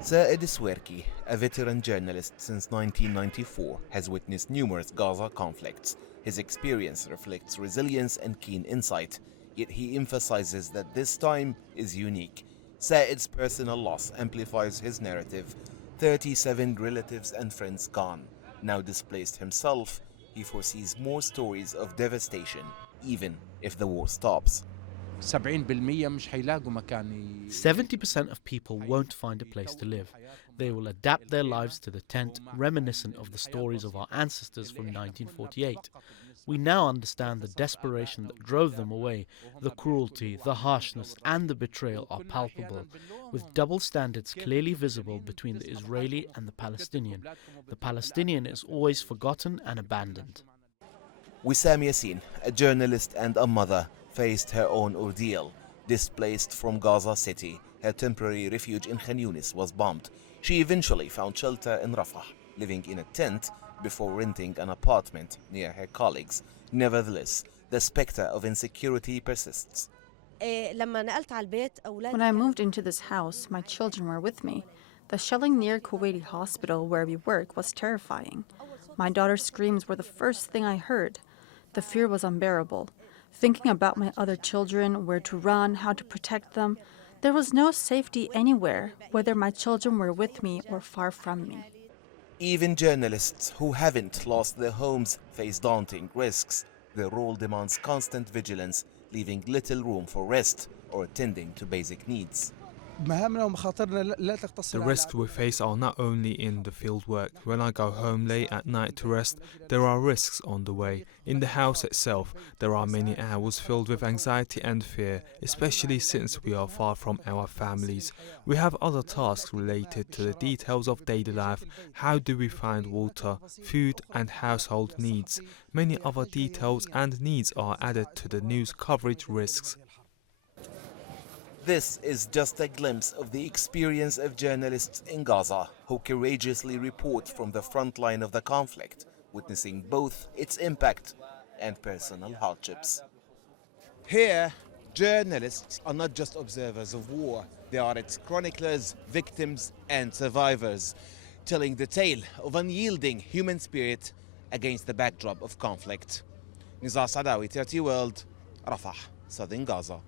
Saad Swerki, a veteran journalist since 1994, has witnessed numerous Gaza conflicts. His experience reflects resilience and keen insight, yet he emphasizes that this time is unique. Saad's personal loss amplifies his narrative. 37 relatives and friends gone. Now displaced himself, he foresees more stories of devastation, even if the war stops. 70% of people won't find a place to live. They will adapt their lives to the tent, reminiscent of the stories of our ancestors from 1948. We now understand the desperation that drove them away. The cruelty, the harshness, and the betrayal are palpable, with double standards clearly visible between the Israeli and the Palestinian. The Palestinian is always forgotten and abandoned. Wissam Yassin, a journalist and a mother, faced her own ordeal. Displaced from Gaza City, her temporary refuge in Khan Yunis was bombed. She eventually found shelter in Rafah, living in a tent before renting an apartment near her colleagues. Nevertheless, the specter of insecurity persists. When I moved into this house, my children were with me. The shelling near Kuwaiti hospital where we work was terrifying. My daughter's screams were the first thing I heard. The fear was unbearable. Thinking about my other children, where to run, how to protect them, there was no safety anywhere, whether my children were with me or far from me. Even journalists who haven't lost their homes face daunting risks. Their role demands constant vigilance, leaving little room for rest or attending to basic needs. The risks we face are not only in the field work. When I go home late at night to rest, there are risks on the way. In the house itself, there are many hours filled with anxiety and fear, especially since we are far from our families. We have other tasks related to the details of daily life. How do we find water, food and household needs? Many other details and needs are added to the news coverage risks. This is just a glimpse of the experience of journalists in Gaza who courageously report from the front line of the conflict, witnessing both its impact and personal hardships. Here, journalists are not just observers of war, they are its chroniclers, victims and survivors, telling the tale of unyielding human spirit against the backdrop of conflict. Nizar, Sadawi, 30 World, Rafah, southern Gaza.